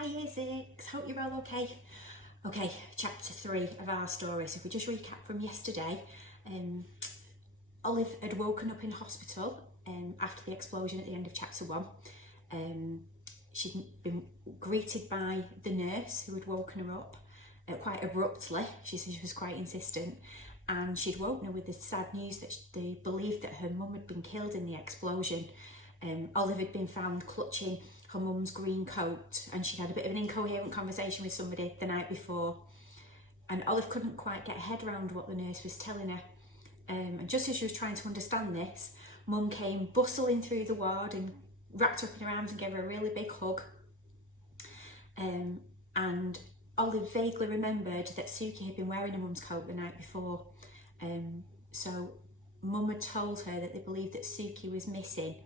Hi Year 6, hope you're all okay. Okay, chapter 3 of our story. So if we just recap from yesterday, Olive had woken up in hospital after the explosion at the end of chapter 1. She'd been greeted by the nurse who had woken her up quite abruptly. She said she was quite insistent, and she'd woken her with the sad news that they believed that her mum had been killed in the explosion. Olive had been found clutching her mum's green coat, and she'd had a bit of an incoherent conversation with somebody the night before, and Olive couldn't quite get her head around what the nurse was telling her. And just as she was trying to understand this, Mum came bustling through the ward and wrapped her up in her arms and gave her a really big hug. And Olive vaguely remembered that Suki had been wearing her mum's coat the night before. So Mum had told her that they believed that Suki was missing,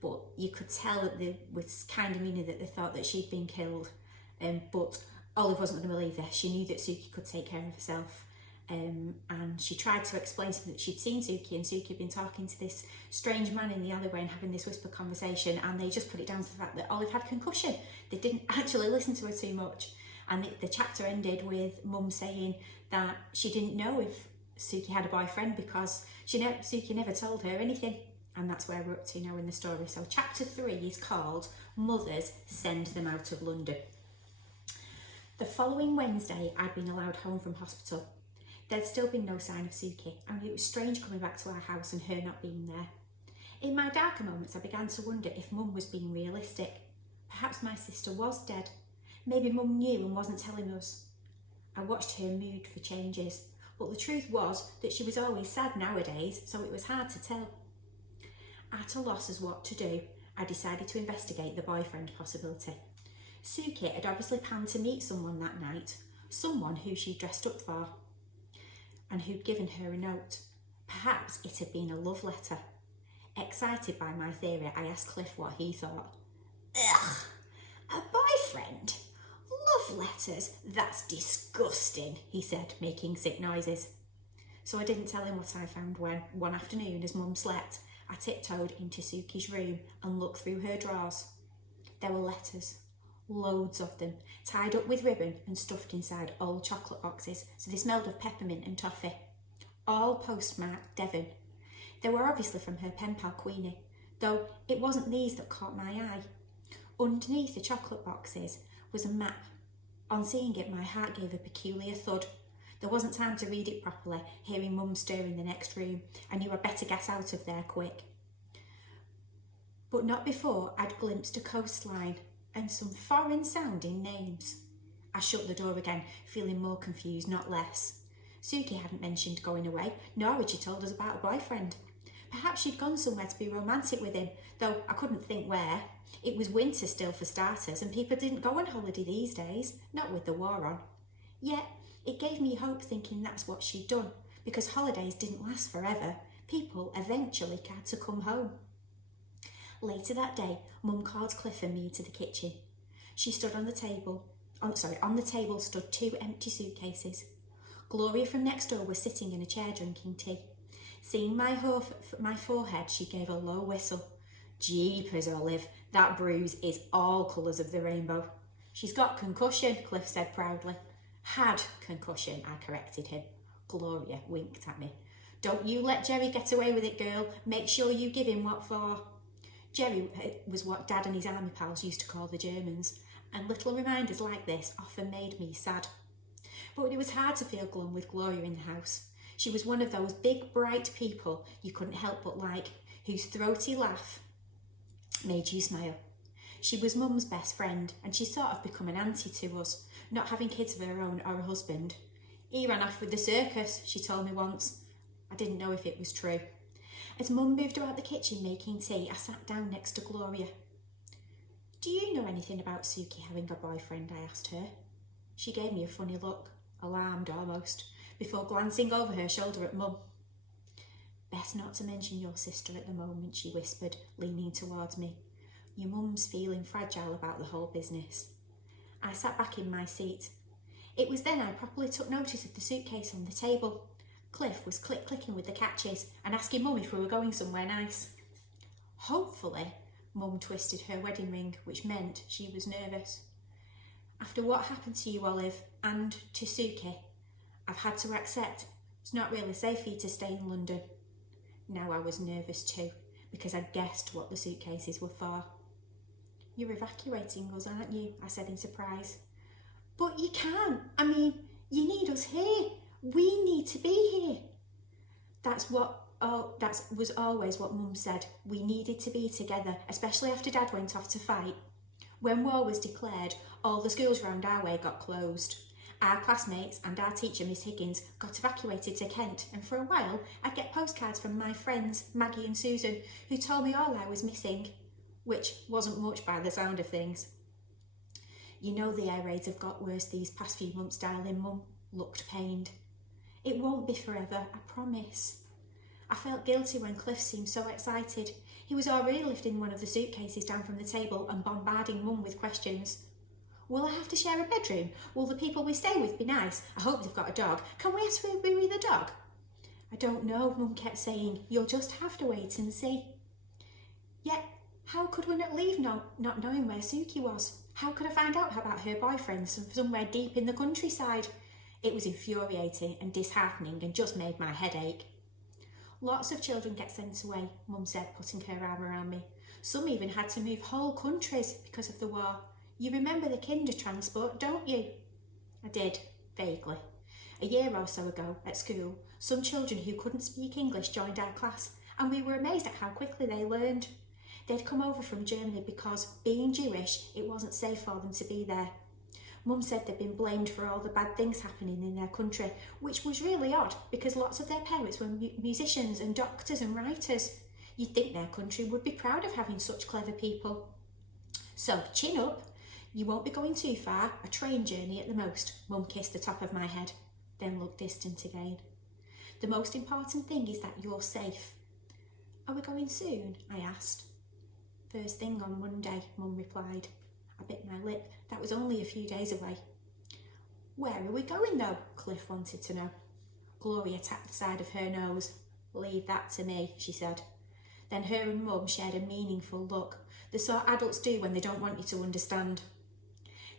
but you could tell that they was kind of meaning that they thought that she'd been killed. But Olive wasn't going to believe this. She knew that Suki could take care of herself. And she tried to explain to them that she'd seen Suki, and Suki had been talking to this strange man in the alleyway and having this whispered conversation, and they just put it down to the fact that Olive had concussion. They didn't actually listen to her too much. And the chapter ended with Mum saying that she didn't know if Suki had a boyfriend because Suki never told her anything. And that's where we're up to now in the story. So chapter 3 is called Mothers Send Them Out of London. The following Wednesday, I'd been allowed home from hospital. There'd still been no sign of Suki, and it was strange coming back to our house and her not being there. In my darker moments, I began to wonder if Mum was being realistic. Perhaps my sister was dead. Maybe Mum knew and wasn't telling us. I watched her mood for changes, but the truth was that she was always sad nowadays, so it was hard to tell. At a loss as what to do, I decided to investigate the boyfriend possibility. Suki had obviously planned to meet someone that night, someone who she dressed up for, and who'd given her a note. Perhaps it had been a love letter. Excited by my theory, I asked Cliff what he thought. Ugh, a boyfriend? Love letters? That's disgusting, he said, making sick noises. So I didn't tell him what I found when, one afternoon as Mum slept, I tiptoed into Suki's room and looked through her drawers. There were letters, loads of them, tied up with ribbon and stuffed inside old chocolate boxes, so they smelled of peppermint and toffee. All postmarked Devon. They were obviously from her pen pal Queenie, though it wasn't these that caught my eye. Underneath the chocolate boxes was a map. On seeing it, my heart gave a peculiar thud. There wasn't time to read it properly, hearing Mum stir in the next room. I knew I'd better get out of there quick. But not before I'd glimpsed a coastline and some foreign-sounding names. I shut the door again, feeling more confused, not less. Suki hadn't mentioned going away, nor had she told us about a boyfriend. Perhaps she'd gone somewhere to be romantic with him, though I couldn't think where. It was winter still for starters, and people didn't go on holiday these days, not with the war on. Yet, it gave me hope thinking that's what she'd done, because holidays didn't last forever. People eventually had to come home. Later that day, Mum called Cliff and me to the kitchen. She stood on the table. On the table stood 2 empty suitcases. Gloria from next door was sitting in a chair drinking tea. Seeing my forehead, she gave a low whistle. Jeepers, Olive, that bruise is all colours of the rainbow. She's got concussion, Cliff said proudly. Had concussion, I corrected him. Gloria winked at me. Don't you let Jerry get away with it, girl. Make sure you give him what for. Jerry was what Dad and his army pals used to call the Germans, and little reminders like this often made me sad. But it was hard to feel glum with Gloria in the house. She was one of those big, bright people you couldn't help but like, whose throaty laugh made you smile. She was Mum's best friend, and she sort of become an auntie to us, not having kids of her own or a husband. He ran off with the circus, she told me once. I didn't know if it was true. As Mum moved about the kitchen making tea, I sat down next to Gloria. Do you know anything about Suki having a boyfriend? I asked her. She gave me a funny look, alarmed almost, before glancing over her shoulder at Mum. Best not to mention your sister at the moment, she whispered, leaning towards me. Your Mum's feeling fragile about the whole business. I sat back in my seat. It was then I properly took notice of the suitcase on the table. Cliff was clicking with the catches and asking Mum if we were going somewhere nice. Hopefully, Mum twisted her wedding ring, which meant she was nervous. After what happened to you, Olive, and to Suki, I've had to accept it's not really safe for you to stay in London. Now I was nervous too, because I guessed what the suitcases were for. You're evacuating us, aren't you? I said in surprise. But you can't. I mean, you need us here. We need to be here. That was always what Mum said. We needed to be together, especially after Dad went off to fight. When war was declared, all the schools round our way got closed. Our classmates and our teacher, Miss Higgins, got evacuated to Kent, and for a while I'd get postcards from my friends, Maggie and Susan, who told me all I was missing, which wasn't much by the sound of things. You know the air raids have got worse these past few months, darling. Mum looked pained. It won't be forever, I promise. I felt guilty when Cliff seemed so excited. He was already lifting one of the suitcases down from the table and bombarding Mum with questions. Will I have to share a bedroom? Will the people we stay with be nice? I hope they've got a dog. Can we ask for a with a dog? I don't know, Mum kept saying. You'll just have to wait and see. Yet, how could we not leave not knowing where Suki was? How could I find out about her boyfriend somewhere deep in the countryside? It was infuriating and disheartening and just made my head ache. Lots of children get sent away, Mum said, putting her arm around me. Some even had to move whole countries because of the war. You remember the kinder transport, don't you? I did, vaguely. A year or so ago, at school, some children who couldn't speak English joined our class, and we were amazed at how quickly they learned. They'd come over from Germany because, being Jewish, it wasn't safe for them to be there. Mum said they'd been blamed for all the bad things happening in their country, which was really odd because lots of their parents were musicians and doctors and writers. You'd think their country would be proud of having such clever people. So, chin up. You won't be going too far, a train journey at the most. Mum kissed the top of my head, then looked distant again. The most important thing is that you're safe. Are we going soon? I asked. First thing on Monday, Mum replied. I bit my lip. That was only a few days away. Where are we going though? Cliff wanted to know. Gloria tapped the side of her nose. Leave that to me, she said. Then her and Mum shared a meaningful look, the sort adults do when they don't want you to understand.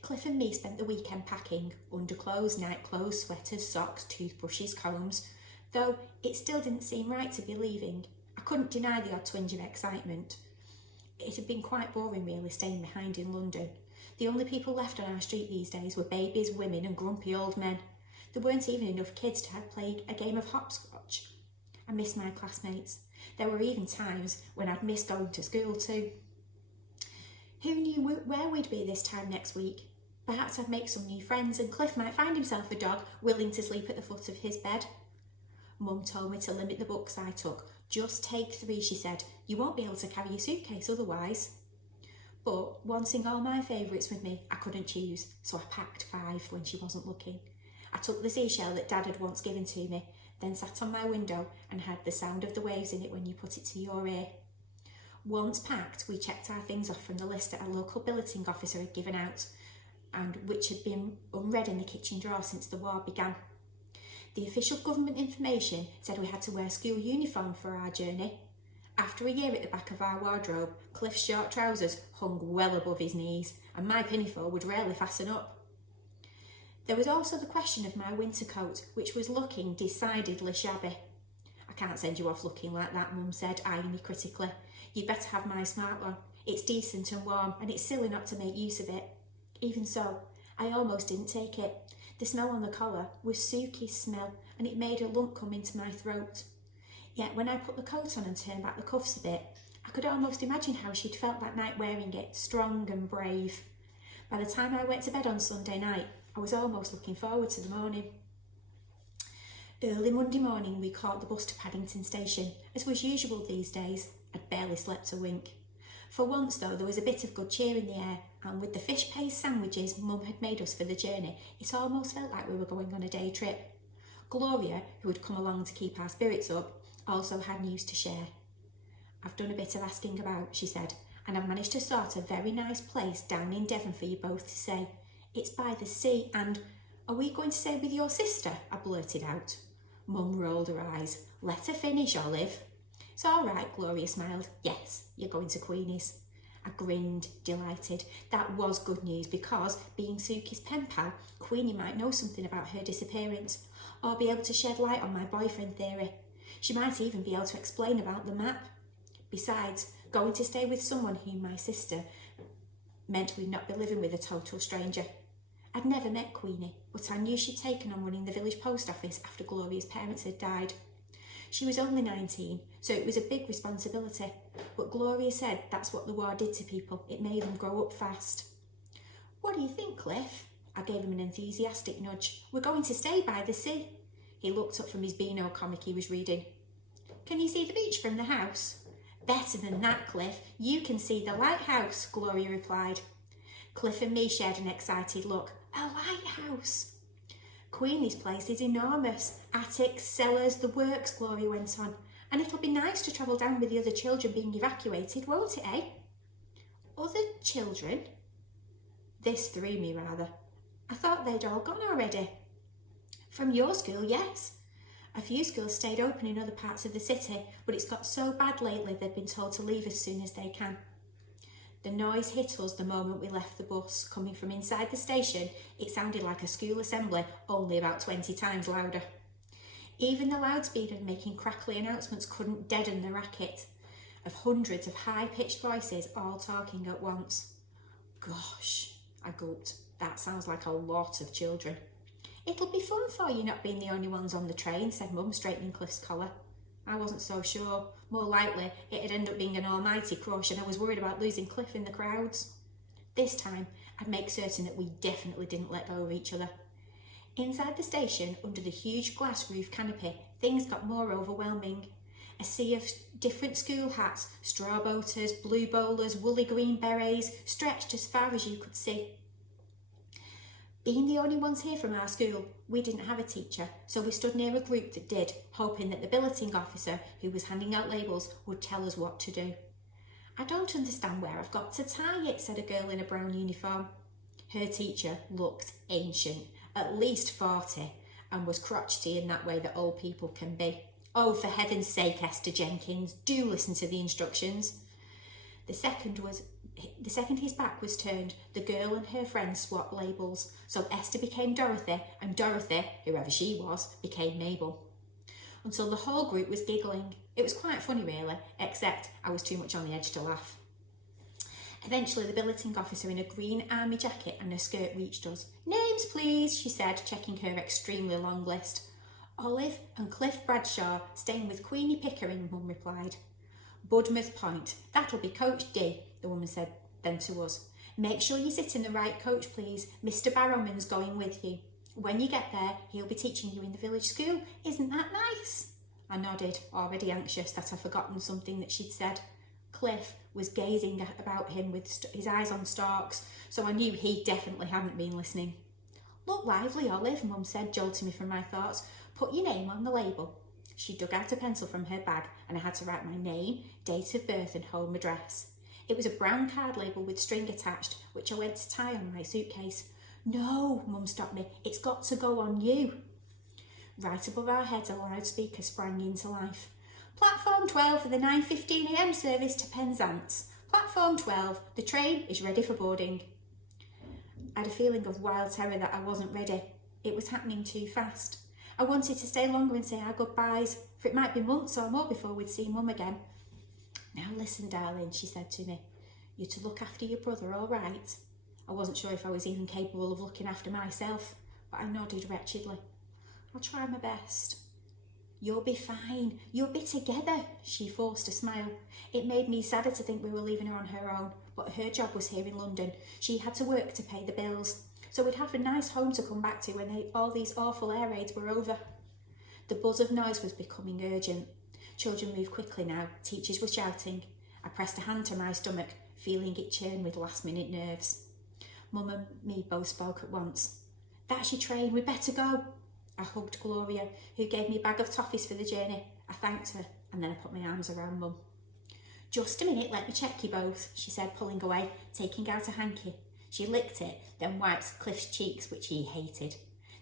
Cliff and me spent the weekend packing underclothes, nightclothes, sweaters, socks, toothbrushes, combs, though it still didn't seem right to be leaving. I couldn't deny the odd twinge of excitement. It had been quite boring really staying behind in London. The only people left on our street these days were babies, women and grumpy old men. There weren't even enough kids to play a game of hopscotch. I missed my classmates. There were even times when I'd miss going to school too. Who knew where we'd be this time next week? Perhaps I'd make some new friends and Cliff might find himself a dog willing to sleep at the foot of his bed. Mum told me to limit the books I took. Just take 3, she said. You won't be able to carry your suitcase otherwise. But wanting all my favourites with me, I couldn't choose, so I packed 5 when she wasn't looking. I took the seashell that Dad had once given to me, then sat on my window and had the sound of the waves in it when you put it to your ear. Once packed, we checked our things off from the list that a local billeting officer had given out, and which had been unread in the kitchen drawer since the war began. The official government information said we had to wear school uniform for our journey. After a year at the back of our wardrobe, Cliff's short trousers hung well above his knees, and my pinafore would rarely fasten up. There was also the question of my winter coat, which was looking decidedly shabby. I can't send you off looking like that, Mum said, eyeing me critically. You'd better have my smart one. It's decent and warm, and it's silly not to make use of it. Even so, I almost didn't take it. The smell on the collar was Suki's smell, and it made a lump come into my throat. Yet when I put the coat on and turned back the cuffs a bit, I could almost imagine how she'd felt that night wearing it, strong and brave. By the time I went to bed on Sunday night, I was almost looking forward to the morning. Early Monday morning we caught the bus to Paddington Station. As was usual these days, I'd barely slept a wink. For once though, there was a bit of good cheer in the air, and with the fish paste sandwiches Mum had made us for the journey, it almost felt like we were going on a day trip. Gloria, who had come along to keep our spirits up, also had news to share. I've done a bit of asking about, she said, and I've managed to sort a very nice place down in Devon for you both to stay. It's by the sea and... Are we going to stay with your sister? I blurted out. Mum rolled her eyes. Let her finish, Olive. It's all right, Gloria smiled. Yes, you're going to Queenie's. I grinned, delighted. That was good news because, being Suki's pen pal, Queenie might know something about her disappearance, or be able to shed light on my boyfriend theory. She might even be able to explain about the map. Besides, going to stay with someone whom my sister meant we'd not be living with a total stranger. I'd never met Queenie, but I knew she'd taken on running the village post office after Gloria's parents had died. She was only 19, so it was a big responsibility, but Gloria said that's what the war did to people. It made them grow up fast. What do you think, Cliff? I gave him an enthusiastic nudge. We're going to stay by the sea. He looked up from his Beano comic he was reading. Can you see the beach from the house? Better than that, Cliff. You can see the lighthouse, Gloria replied. Cliff and me shared an excited look. A lighthouse! Queenie's place is enormous. Attics, cellars, the works, Gloria went on. And it'll be nice to travel down with the other children being evacuated, won't it, eh? Other children? This threw me rather. I thought they'd all gone already. From your school, yes. A few schools stayed open in other parts of the city, but it's got so bad lately they've been told to leave as soon as they can. The noise hit us the moment we left the bus. Coming from inside the station, it sounded like a school assembly, only about 20 times louder. Even the loudspeaker making crackly announcements couldn't deaden the racket of hundreds of high-pitched voices all talking at once. Gosh, I gulped. That sounds like a lot of children. It'll be fun for you not being the only ones on the train, said Mum, straightening Cliff's collar. I wasn't so sure. More likely, it'd end up being an almighty crush, and I was worried about losing Cliff in the crowds. This time, I'd make certain that we definitely didn't let go of each other. Inside the station, under the huge glass roof canopy, things got more overwhelming. A sea of different school hats, straw boaters, blue bowlers, woolly green berets, stretched as far as you could see. Being the only ones here from our school, we didn't have a teacher, so we stood near a group that did, hoping that the billeting officer, who was handing out labels, would tell us what to do. I don't understand where I've got to tie it, said a girl in a brown uniform. Her teacher looked ancient, at least 40, and was crotchety in that way that old people can be. Oh, for heaven's sake, Esther Jenkins, do listen to the instructions. The second his back was turned, the girl and her friend swapped labels. So Esther became Dorothy, and Dorothy, whoever she was, became Mabel. Until the whole group was giggling. It was quite funny really, except I was too much on the edge to laugh. Eventually the billeting officer in a green army jacket and a skirt reached us. Names please, she said, checking her extremely long list. Olive and Cliff Bradshaw, staying with Queenie Pickering, Mum replied. Budmouth Point, that'll be Coach D, the woman said then to us. Make sure you sit in the right coach, please. Mr. Barrowman's going with you. When you get there, he'll be teaching you in the village school. Isn't that nice? I nodded, already anxious that I'd forgotten something that she'd said. Cliff was gazing about him with his eyes on stalks, so I knew he definitely hadn't been listening. Look lively, Olive, Mum said, jolting me from my thoughts. Put your name on the label. She dug out a pencil from her bag and I had to write my name, date of birth and home address. It was a brown card label with string attached, which I went to tie on my suitcase. No, Mum stopped me. It's got to go on you. Right above our heads, a loudspeaker sprang into life. Platform 12 for the 9:15 a.m. service to Penzance. Platform 12, the train is ready for boarding. I had a feeling of wild terror that I wasn't ready. It was happening too fast. I wanted to stay longer and say our goodbyes, for it might be months or more before we'd see Mum again. Now listen, darling, she said to me. You're to look after your brother, all right? I wasn't sure if I was even capable of looking after myself, but I nodded wretchedly. I'll try my best. You'll be fine. You'll be together, she forced a smile. It made me sadder to think we were leaving her on her own, but her job was here in London. She had to work to pay the bills, so we'd have a nice home to come back to when all these awful air raids were over. The buzz of noise was becoming urgent. Children moved quickly now. Teachers were shouting. I pressed a hand to my stomach, feeling it churn with last-minute nerves. Mum and me both spoke at once. That's your train, we'd better go. I hugged Gloria, who gave me a bag of toffees for the journey. I thanked her, and then I put my arms around Mum. Just a minute, let me check you both, she said, pulling away, taking out a hanky. She licked it, then wiped Cliff's cheeks, which he hated.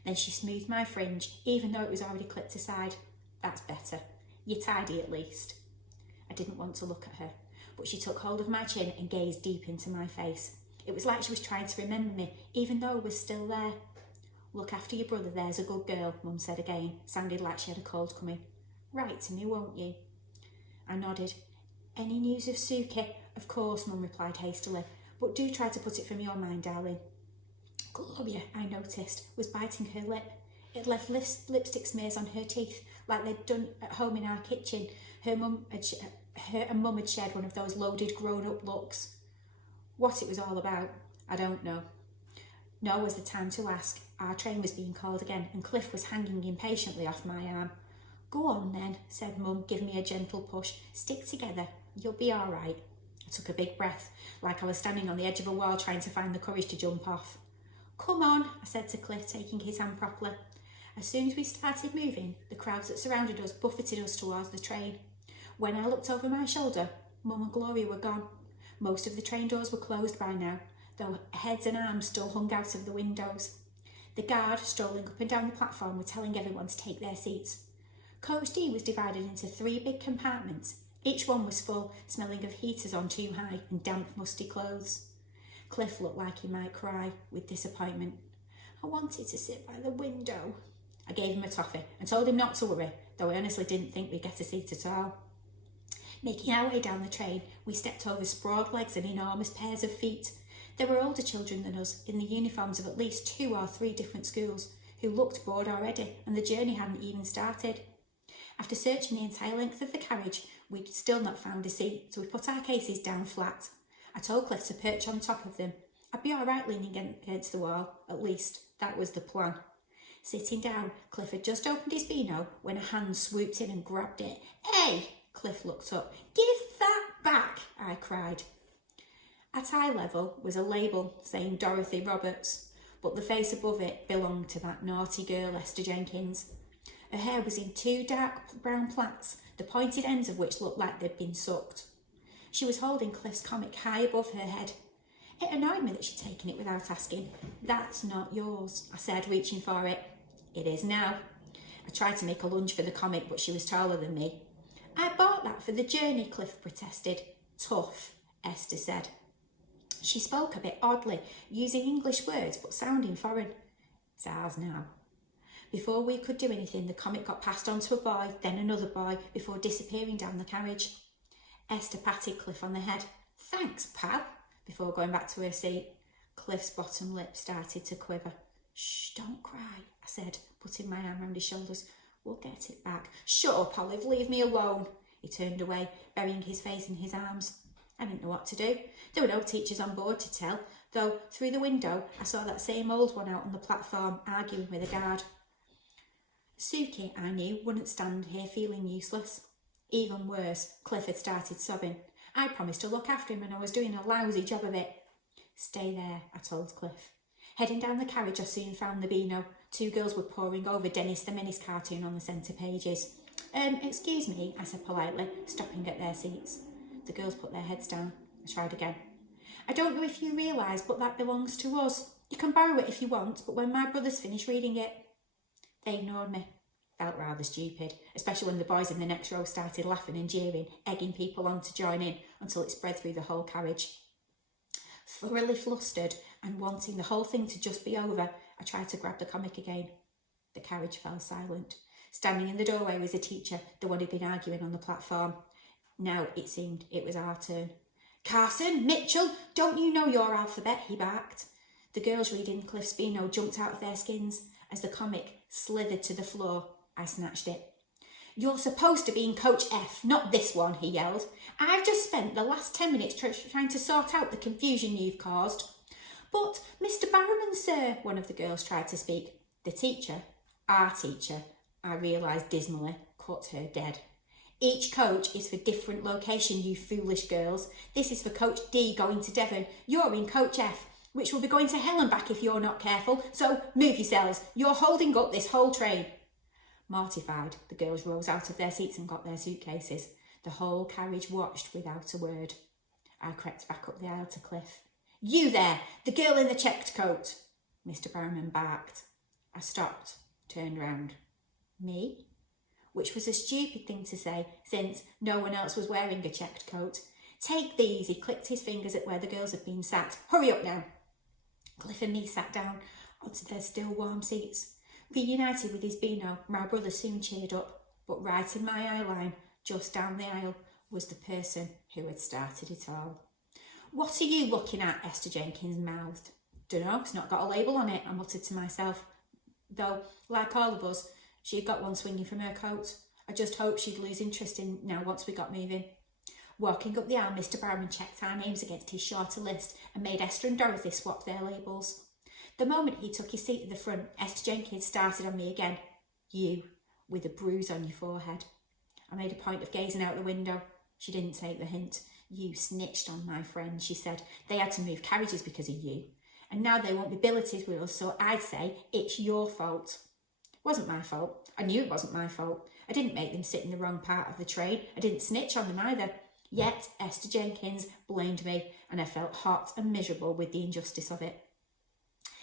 Then she smoothed my fringe, even though it was already clipped aside. That's better. You're tidy at least. I didn't want to look at her. but she took hold of my chin and gazed deep into my face. It was like she was trying to remember me, even though I was still there. "Look after your brother, there's a good girl," Mum said again. Sounded like she had a cold coming. "Write to me, won't you?" I nodded. "Any news of Suki?" "Of course," Mum replied hastily, "but do try to put it from your mind, darling." Gloria, I noticed, was biting her lip. It left lipstick smears on her teeth, like they'd done at home in our kitchen. Her and Mum had shared one of those loaded grown-up looks. What it was all about, I don't know. Nor was the time to ask. Our train was being called again, and Cliff was hanging impatiently off my arm. "Go on then," said Mum, giving me a gentle push. "Stick together. You'll be all right." I took a big breath, like I was standing on the edge of a wall trying to find the courage to jump off. "Come on," I said to Cliff, taking his hand properly. As soon as we started moving, the crowds that surrounded us buffeted us towards the train. When I looked over my shoulder, Mum and Gloria were gone. Most of the train doors were closed by now, though heads and arms still hung out of the windows. The guard, strolling up and down the platform, were telling everyone to take their seats. Coach D was divided into 3 big compartments. Each one was full, smelling of heaters on too high and damp, musty clothes. Cliff looked like he might cry with disappointment. "I wanted to sit by the window." I gave him a toffee and told him not to worry, though I honestly didn't think we'd get a seat at all. Making our way down the train, we stepped over sprawled legs and enormous pairs of feet. There were older children than us, in the uniforms of at least 2 or 3 different schools, who looked bored already, and the journey hadn't even started. After searching the entire length of the carriage, we'd still not found a seat, so we put our cases down flat. I told Cliff to perch on top of them. I'd be all right leaning against the wall, at least that was the plan. Sitting down, Cliff had just opened his Beano when a hand swooped in and grabbed it. "Hey!" Cliff looked up. "Give that back!" I cried. At eye level was a label saying Dorothy Roberts, but the face above it belonged to that naughty girl, Esther Jenkins. Her hair was in 2 dark brown plaits, the pointed ends of which looked like they'd been sucked. She was holding Cliff's comic high above her head. It annoyed me that she'd taken it without asking. "That's not yours," I said, reaching for it. "It is now." I tried to make a lunge for the comic, but she was taller than me. "I bought that for the journey," Cliff protested. "Tough," Esther said. She spoke a bit oddly, using English words but sounding foreign. "It's ours now." Before we could do anything, the comic got passed on to a boy, then another boy, before disappearing down the carriage. Esther patted Cliff on the head. "Thanks, pal," before going back to her seat. Cliff's bottom lip started to quiver. "Shh, don't cry," I said, putting my arm around his shoulders. "We'll get it back." "Shut up, Olive, leave me alone." He turned away, burying his face in his arms. I didn't know what to do. There were no teachers on board to tell, though through the window I saw that same old one out on the platform arguing with a guard. Suki, I knew, wouldn't stand here feeling useless. Even worse, Cliff had started sobbing. I promised to look after him and I was doing a lousy job of it. "Stay there," I told Cliff. Heading down the carriage, I soon found the Beano. 2 girls were poring over Dennis the Menace cartoon on the centre pages. Excuse me," I said politely, stopping at their seats. The girls put their heads down. I tried again. "I don't know if you realise, but that belongs to us. You can borrow it if you want, but when my brother's finished reading it." They ignored me. Felt rather stupid, especially when the boys in the next row started laughing and jeering, egging people on to join in until it spread through the whole carriage. Thoroughly flustered and wanting the whole thing to just be over, I tried to grab the comic again. The carriage fell silent. Standing in the doorway was a teacher, the one who'd been arguing on the platform. Now, it seemed, it was our turn. "Carson, Mitchell, don't you know your alphabet?" he barked. The girls reading Cliff's Beano jumped out of their skins. As the comic slithered to the floor, I snatched it. "You're supposed to be in Coach F, not this one," he yelled. "I've just spent the last 10 minutes trying to sort out the confusion you've caused." "But, Mr. Barrowman, sir," one of the girls tried to speak. The teacher, our teacher, I realised dismally, cut her dead. "Each coach is for different location, you foolish girls. This is for Coach D going to Devon. You're in Coach F, which will be going to hell and back if you're not careful. So move yourselves. You're holding up this whole train." Mortified, the girls rose out of their seats and got their suitcases. The whole carriage watched without a word. I crept back up the aisle to Cliff. "You there, the girl in the checked coat." Mr. Barrowman barked. I stopped, turned round. "Me?" Which was a stupid thing to say, since no one else was wearing a checked coat. Take these, he clicked his fingers at where the girls had been sat. Hurry up now. Cliff and me sat down onto their still warm seats. Reunited with his Beano, my brother soon cheered up, but right in my eye line, just down the aisle, was the person who had started it all. What are you looking at? Esther Jenkins mouthed. Dunno, it's not got a label on it, I muttered to myself. Though, like all of us, she had got one swinging from her coat. I just hoped she'd lose interest in now once we got moving. Walking up the aisle, Mr. Barrowman checked our names against his shorter list and made Esther and Dorothy swap their labels. The moment he took his seat at the front, Esther Jenkins started on me again. You, with a bruise on your forehead. I made a point of gazing out the window. She didn't take the hint. You snitched on my friend, she said. They had to move carriages because of you. And now they won't be billeted with us, so I'd say it's your fault. It wasn't my fault. I knew it wasn't my fault. I didn't make them sit in the wrong part of the train. I didn't snitch on them either. Yet Esther Jenkins blamed me, and I felt hot and miserable with the injustice of it.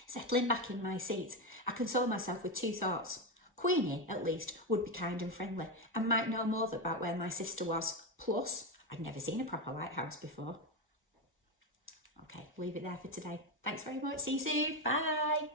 Settling back in my seat, I consoled myself with two thoughts. Queenie, at least, would be kind and friendly and might know more about where my sister was. Plus, I'd never seen a proper lighthouse before. Okay, leave it there for today. Thanks very much. See you soon. Bye.